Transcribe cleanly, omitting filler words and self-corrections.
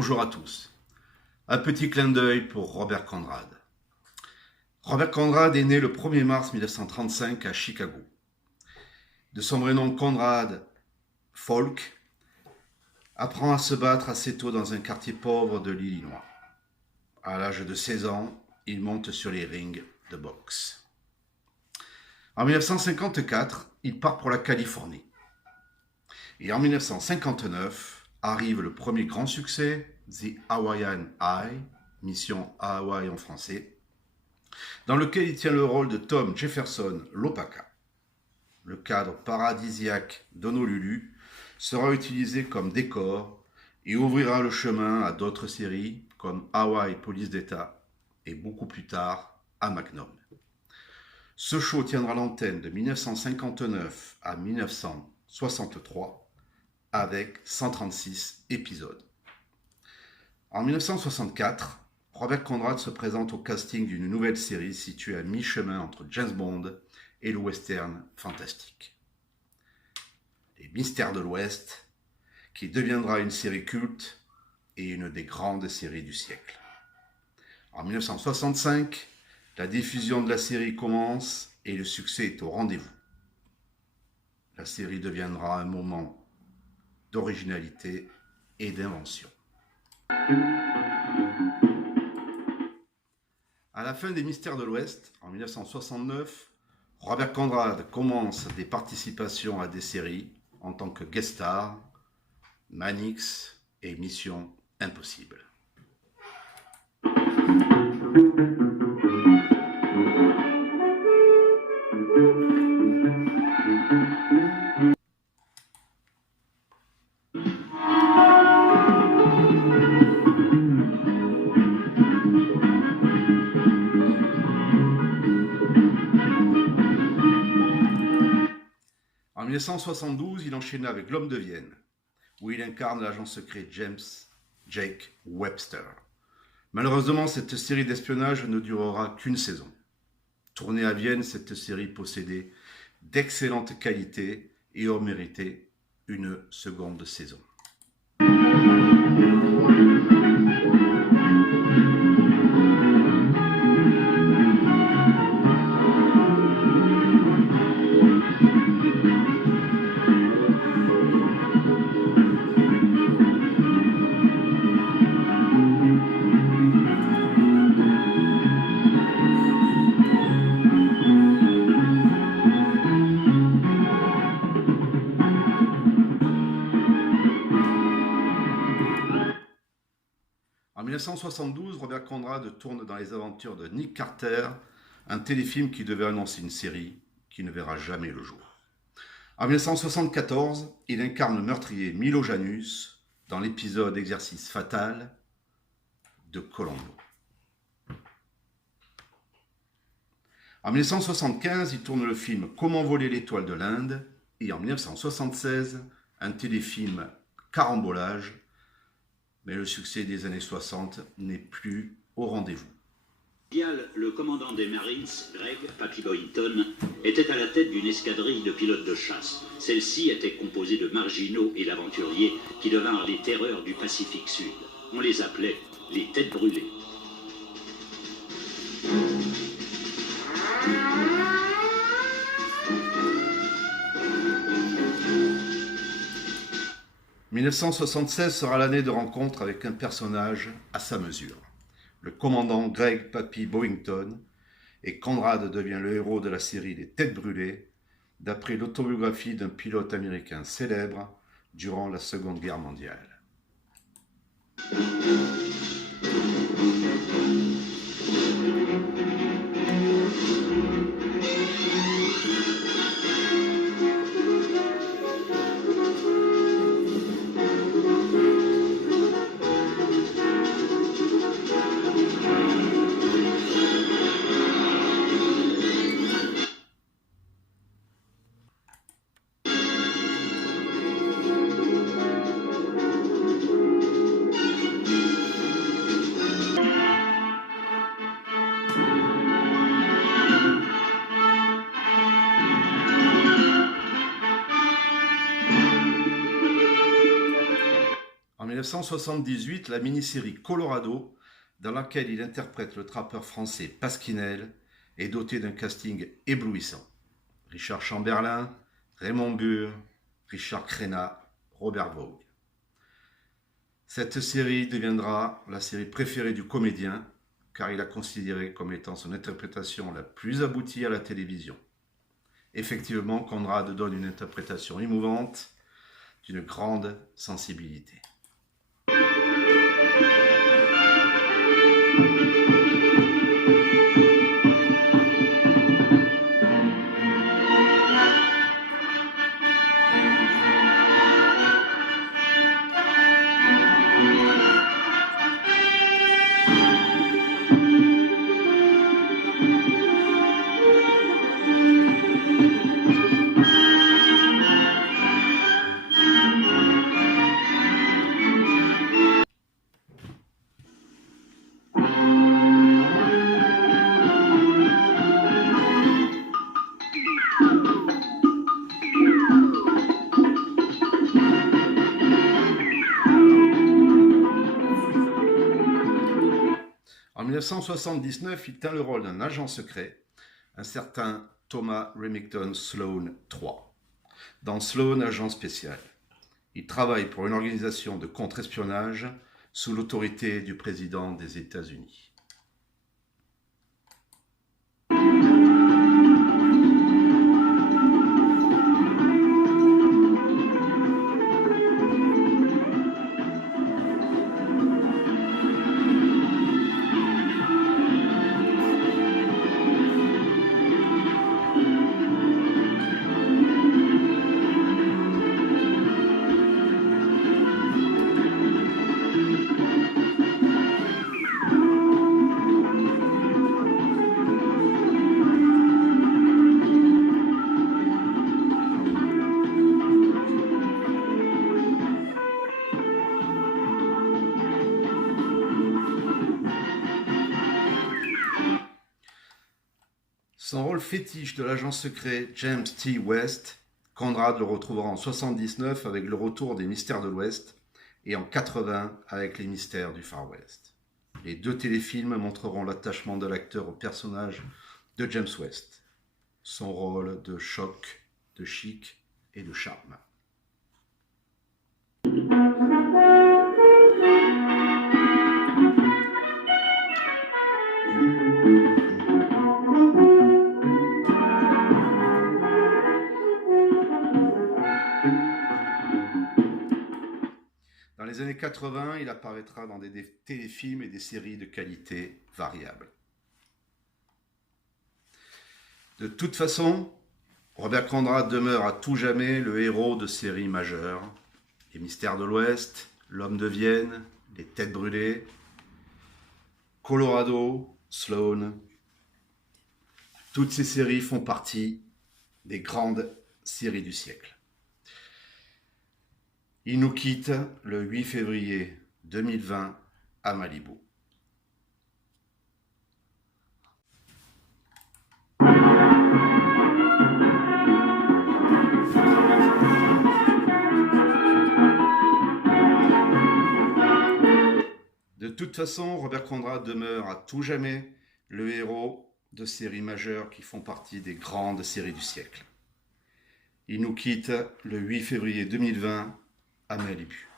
Bonjour à tous. Un petit clin d'œil pour Robert Conrad. Robert Conrad est né le 1er mars 1935 à Chicago. De son vrai nom Conrad Folk, apprend à se battre assez tôt dans un quartier pauvre de l'Illinois. À l'âge de 16 ans, il monte sur les rings de boxe. En 1954, il part pour la Californie. Et en 1959, arrive le premier grand succès, The Hawaiian Eye, Mission à Hawaï en français, dans lequel il tient le rôle de Tom Jefferson Lopaka. Le cadre paradisiaque d'Honolulu sera utilisé comme décor et ouvrira le chemin à d'autres séries comme Hawaii Police d'État et beaucoup plus tard à Magnum. Ce show tiendra l'antenne de 1959 à 1963 avec 136 épisodes. En 1964, Robert Conrad se présente au casting d'une nouvelle série située à mi-chemin entre James Bond et le western fantastique. Les Mystères de l'Ouest, qui deviendra une série culte et une des grandes séries du siècle. En 1965, la diffusion de la série commence et le succès est au rendez-vous. La série deviendra un moment d'originalité et d'invention. À la fin des Mystères de l'Ouest, en 1969, Robert Conrad commence des participations à des séries en tant que guest star, Mannix et Mission Impossible. En 1972, il enchaîne avec L'Homme de Vienne, où il incarne l'agent secret James Jake Webster. Malheureusement, cette série d'espionnage ne durera qu'une saison. Tournée à Vienne, cette série possédait d'excellentes qualités et aurait mérité une seconde saison. En 1972, Robert Conrad tourne dans les aventures de Nick Carter, un téléfilm qui devait annoncer une série qui ne verra jamais le jour. En 1974, il incarne le meurtrier Milo Janus dans l'épisode Exercice fatal de Colombo. En 1975, il tourne le film Comment voler l'étoile de l'Inde et en 1976, un téléfilm Carambolage. Mais le succès des années 60 n'est plus au rendez-vous. Le commandant des Marines, Greg Papy Boynton, était à la tête d'une escadrille de pilotes de chasse. Celle-ci était composée de marginaux et d'aventuriers qui devinrent les terreurs du Pacifique Sud. On les appelait les têtes brûlées. « 1976 sera l'année de rencontre avec un personnage à sa mesure, le commandant Greg Papy Boynton, et Conrad devient le héros de la série Les Têtes Brûlées, d'après l'autobiographie d'un pilote américain célèbre durant la Seconde Guerre mondiale. 1978, la mini-série Colorado, dans laquelle il interprète le trappeur français Pasquinel, est dotée d'un casting éblouissant. Richard Chamberlain, Raymond Burr, Richard Crenna, Robert Vaughn. Cette série deviendra la série préférée du comédien, car il a considéré comme étant son interprétation la plus aboutie à la télévision. Effectivement, Conrad donne une interprétation émouvante, d'une grande sensibilité. En 1979, il tient le rôle d'un agent secret, un certain Thomas Remington Sloan III, dans Sloan, agent spécial. Il travaille pour une organisation de contre-espionnage sous l'autorité du président des États-Unis. Son rôle fétiche de l'agent secret James T. West, Conrad le retrouvera en 1979 avec le retour des Mystères de l'Ouest et en 1980 avec les Mystères du Far West. Les deux téléfilms montreront l'attachement de l'acteur au personnage de James West, son rôle de choc, de chic et de charme. Dans les années 80, il apparaîtra dans des téléfilms et des séries de qualité variable. De toute façon, Robert Conrad demeure à tout jamais le héros de séries majeures. Les Mystères de l'Ouest, L'Homme de Vienne, Les Têtes Brûlées, Colorado, Sloan. Toutes ces séries font partie des grandes séries du siècle. Il nous quitte le 8 février 2020 à Malibu. De toute façon, Robert Conrad demeure à tout jamais le héros de séries majeures qui font partie des grandes séries du siècle. Il nous quitte le 8 février 2020 à Malibu.